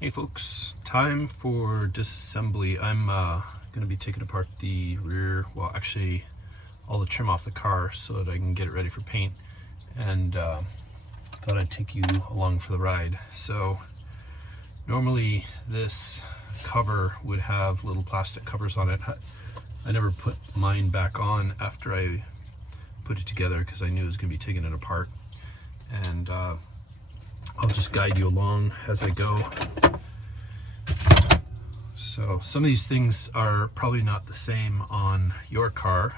Hey folks, time for disassembly. I'm going to be taking apart the rear, well actually all the trim off the car so that I can get it ready for paint, and thought I'd take you along for the ride. So normally this cover would have little plastic covers on it. I never put mine back on after I put it together because I knew it was going to be taking it apart, and I'll just guide you along as I go. So some of these things are probably not the same on your car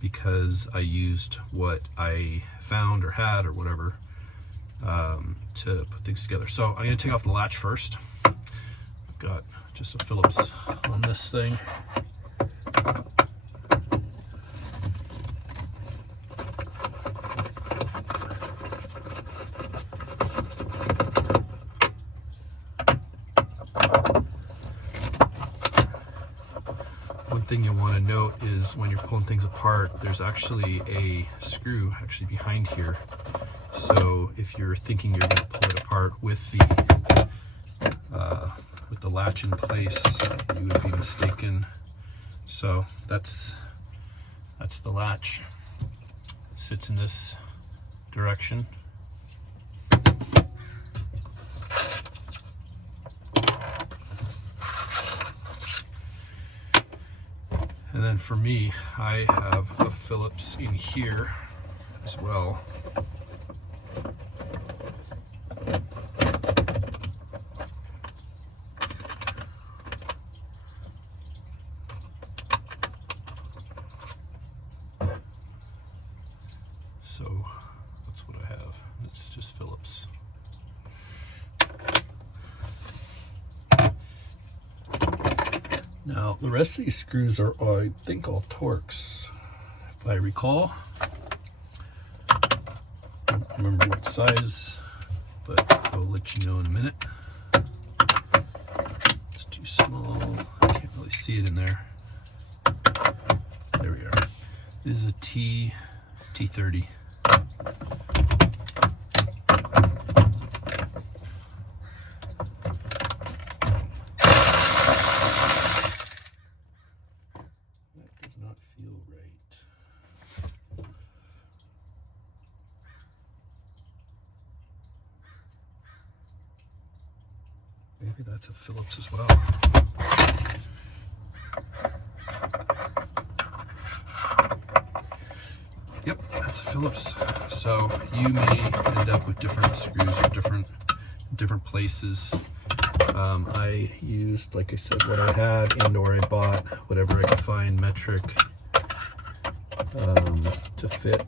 because I used what I found or had or whatever to put things together. So I'm going to take off the latch first. I've got just a Phillips on this thing. One thing you'll want to note is when you're pulling things apart, there's actually a screw behind here. So if you're thinking you're going to pull it apart with the latch in place, you would be mistaken. So that's the latch. It sits in this direction. And then for me, I have a Phillips in here as well. So that's what I have. It's just Phillips. Now the rest of these screws are, I think, all Torx, if I recall. I don't remember what size, but I'll let you know in a minute. It's too small. I can't really see it in there. There we are. This is a T30. Not feel right. Maybe that's a Phillips as well. Yep, that's a Phillips. So you may end up with different screws at different places. I used, like I said, what I had, and or I bought whatever I could find metric to fit.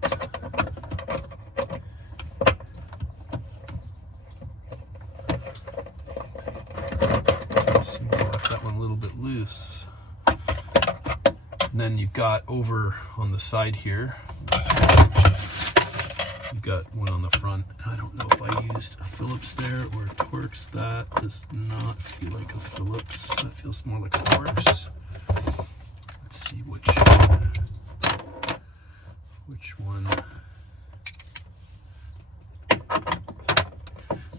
See, I left that one a little bit loose. And then you've got over on the side here, you've got one on the front. I don't know if I used a Phillips there or a Torx. That does not feel like a Phillips. That feels more like a Torx. Let's see which one.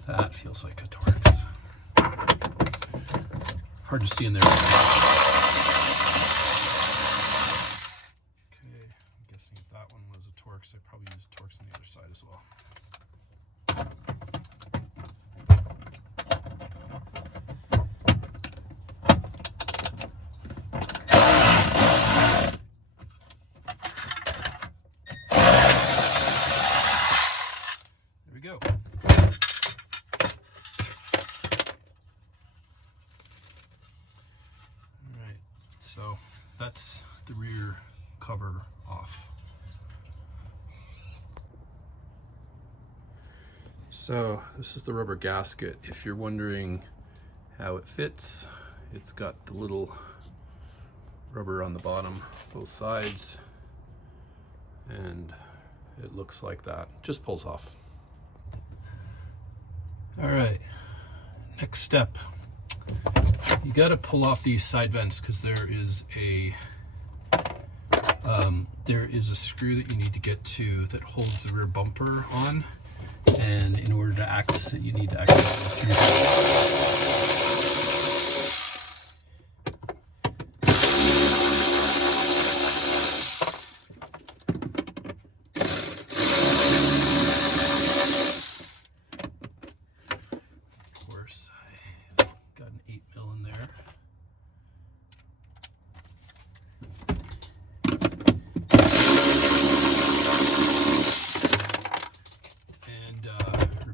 That feels like a Torx. Hard to see in there. If that one was a Torx, I probably used Torx on the other side as well. There we go. All right, so that's the rear cover off. So this is the rubber gasket. If you're wondering how it fits, it's got the little rubber on the bottom, both sides, and it looks like that. Just pulls off. All right, next step. You got to pull off these side vents because there is a screw that you need to get to that holds the rear bumper on. And in order to access it, you need to actually go through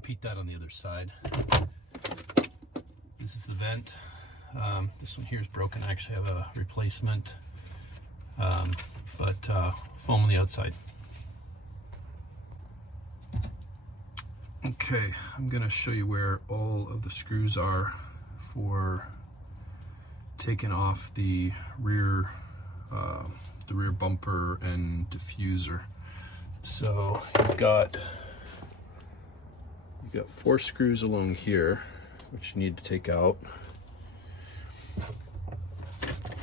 repeat that on the other side. This is the vent. This one here is broken. I actually have a replacement, but foam on the outside. Okay, I'm gonna show you where all of the screws are for taking off the rear bumper and diffuser. So you've got 4 screws along here, which you need to take out.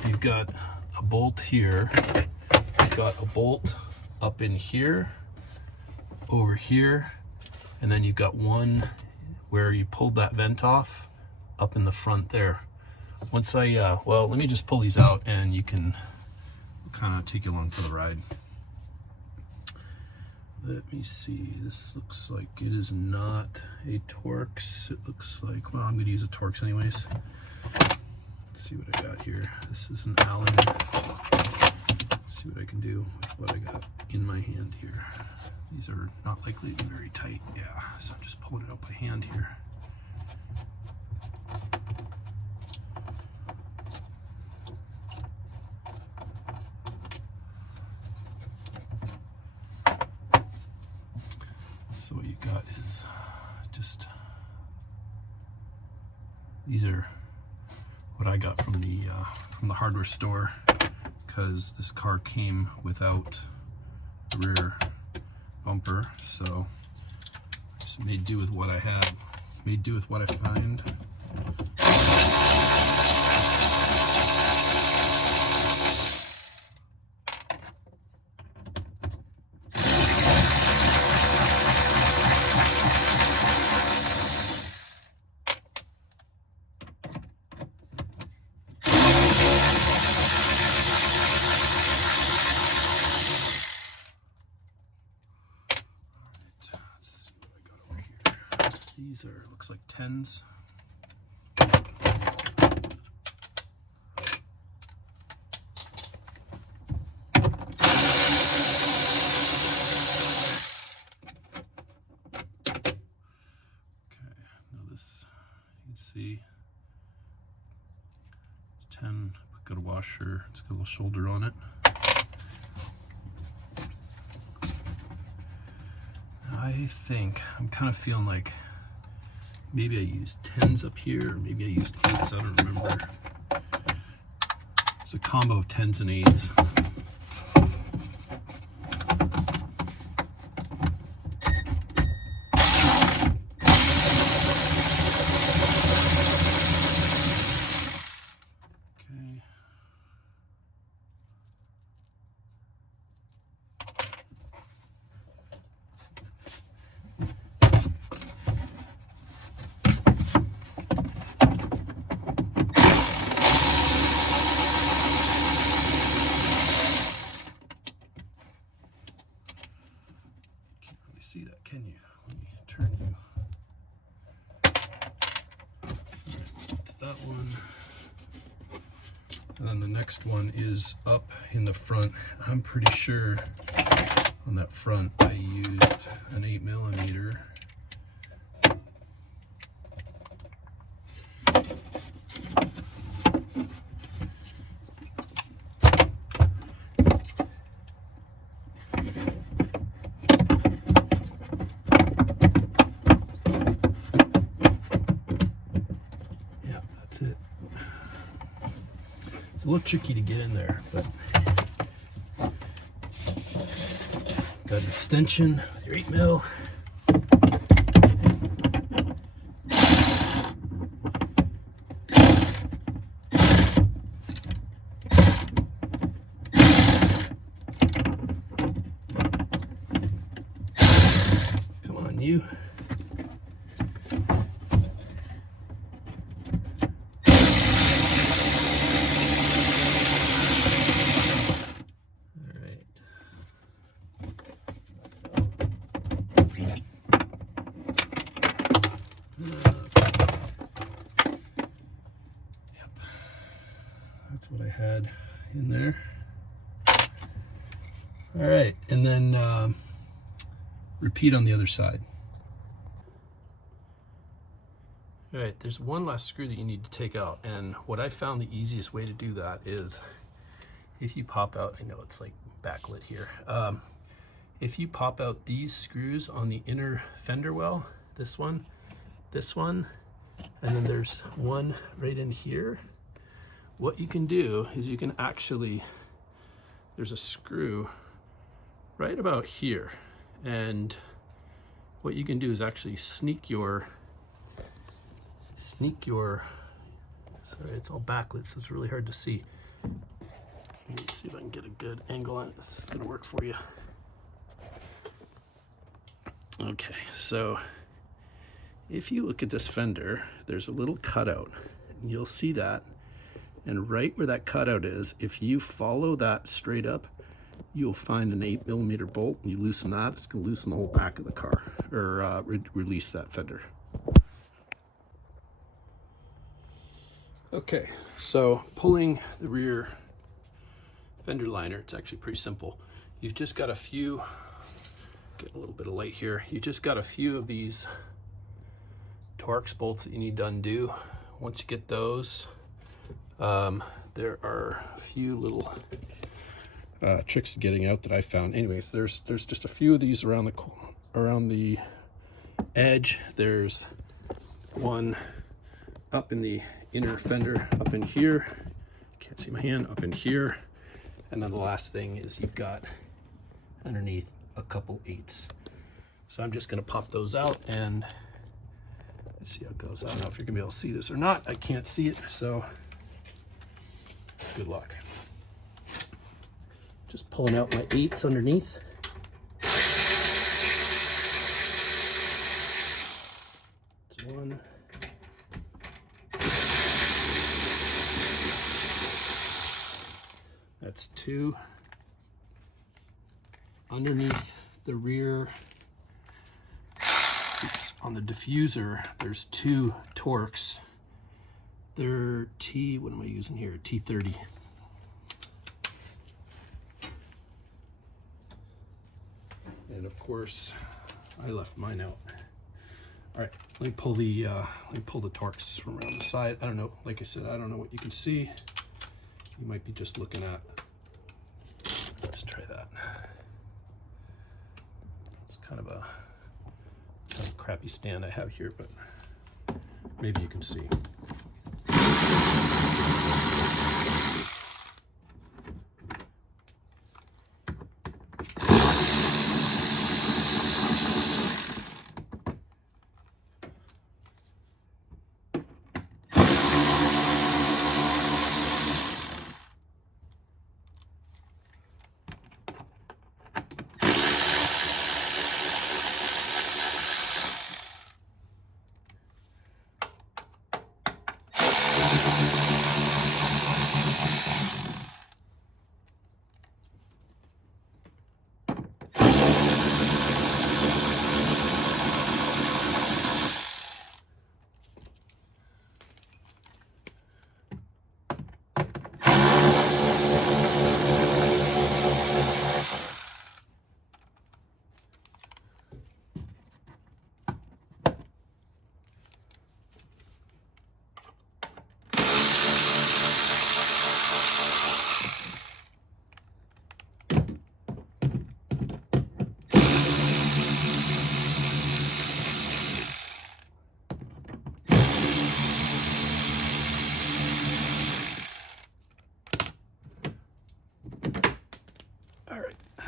You've got a bolt here. You've got a bolt up in here, over here, and then you've got one where you pulled that vent off up in the front there. Once well, let me just pull these out and you can kind of take you along for the ride. Let me see, this looks like it is not a Torx. It looks like, well, I'm going to use a Torx anyways. Let's see what I got here. This is an Allen. Let's see what I can do with what I got in my hand here. These are not likely to be very tight. Yeah, so I'm just pulling it out by hand here. So what you got is just, these are what I got from the hardware store, because this car came without the rear bumper, so just made do with what I had, made do with what I find. These are, looks like 10s. See, it's 10, got a washer, it's got a little shoulder on it. I think, I'm kind of feeling like maybe I used 10s up here, or maybe I used 8s, I don't remember. It's a combo of 10s and 8s. See that, can you? Let me turn you. Right, to that one. And then the next one is up in the front. I'm pretty sure on that front I used an 8mm. It's a little tricky to get in there, but got an extension with your 8mm. Come on, you. That's what I had in there. All right, and then repeat on the other side. All right, there's one last screw that you need to take out, and what I found the easiest way to do that is if you pop out, I know it's like backlit here, if you pop out these screws on the inner fender well, this one, and then there's one right in here, what you can do is you can actually, there's a screw right about here, and what you can do is actually sneak your, sorry, it's all backlit, so it's really hard to see. Let me see if I can get a good angle on it. This is gonna work for you. Okay, so if you look at this fender, there's a little cutout, and you'll see that. And right where that cutout is, if you follow that straight up, you'll find an 8mm bolt, and you loosen that, it's gonna loosen the whole back of the car, or release that fender. Okay, so pulling the rear fender liner, it's actually pretty simple. You've just got a few, get a little bit of light here, you just got a few of these Torx bolts that you need to undo. Once you get those, there are a few little tricks to getting out that I found. Anyways, there's just a few of these around the edge. There's one up in the inner fender, up in here. Can't see my hand, up in here. And then the last thing is you've got underneath a couple 8s. So I'm just gonna pop those out and let's see how it goes. I don't know if you're gonna be able to see this or not. I can't see it, so good luck. Just pulling out my 8s underneath. That's one. That's 2. Underneath the rear, on the diffuser, there's 2 Torx. They're what am I using here? T30. And of course, I left mine out. All right, let me pull the Torx from around the side. I don't know, like I said, I don't know what you can see. You might be just looking at, let's try that. It's kind of a crappy stand I have here, but maybe you can see.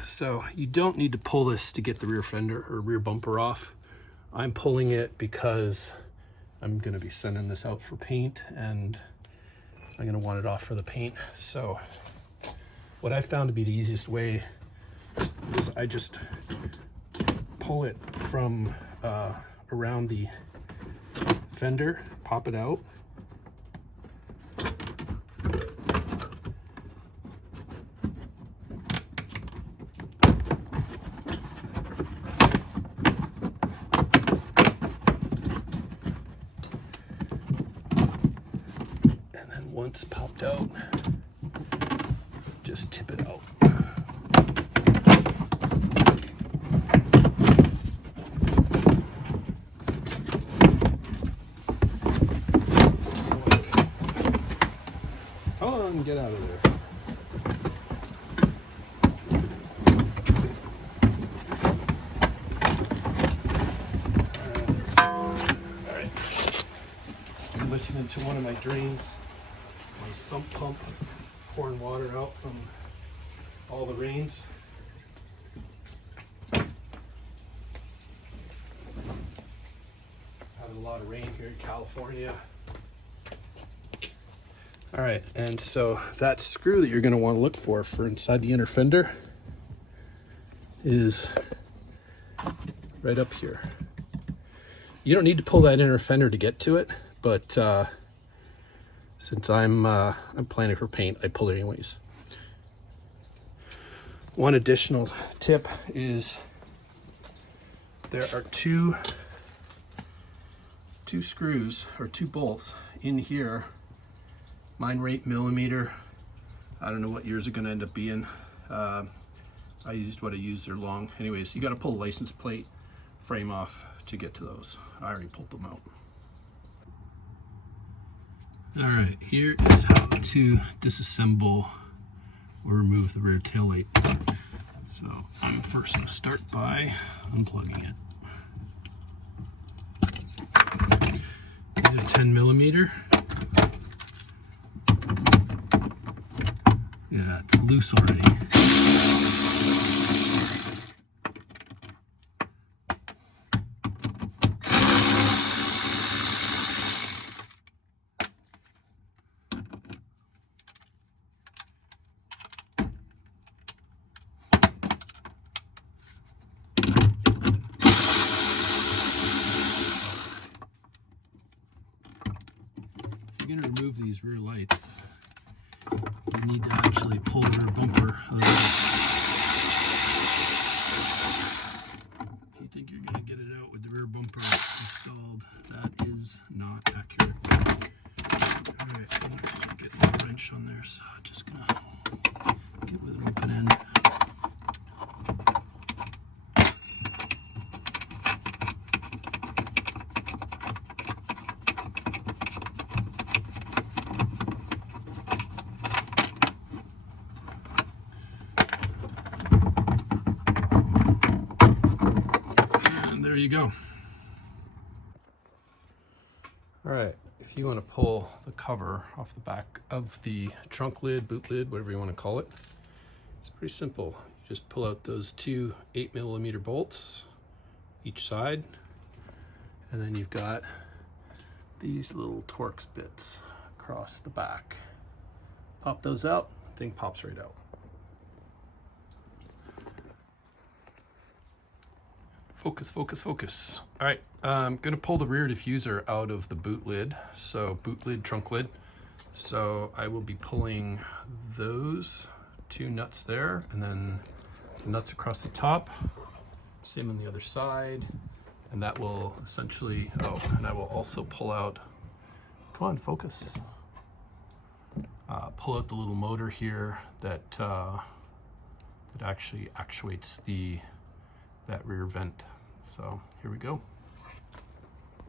So you don't need to pull this to get the rear fender or rear bumper off. I'm pulling it because I'm gonna be sending this out for paint and I'm gonna want it off for the paint. So what I found to be the easiest way is I just pull it from around the fender, pop it out. Once popped out, just tip it out. get out of there. I'm listening to one of my drains, my sump pump, pouring water out from all the rains. Had a lot of rain here in California. All right, and so that screw that you're going to want to look for inside the inner fender is right up here. You don't need to pull that inner fender to get to it, but since I'm planning for paint, I pull it anyways. One additional tip is there are two screws or two bolts in here. Mine were 8mm. I don't know what yours are going to end up being. I used what I used. They're long. Anyways, you got to pull the license plate frame off to get to those. I already pulled them out. All right, here is how to disassemble or remove the rear tail light. So I'm first going to start by unplugging it. These are 10mm. Yeah, it's loose already. If you're going to remove these rear lights, you need to actually pull the rear bumper a little. If you think you're going to get it out with the rear bumper installed, that is not accurate. Alright, I'm going to get a wrench on there, so I'm just going to get with an open end. There you go. All right, if you want to pull the cover off the back of the trunk lid, boot lid, whatever you want to call it, it's pretty simple. You just pull out those two 8mm bolts each side, and then you've got these little Torx bits across the back. Pop those out, thing pops right out. Focus, focus, focus. All right, I'm gonna pull the rear diffuser out of the boot lid. So boot lid, trunk lid. So I will be pulling those two nuts there, and then the nuts across the top. Same on the other side. And that will essentially, oh, and I will also pull out, come on, focus. Pull out the little motor here that, that actually actuates that rear vent. So here we go.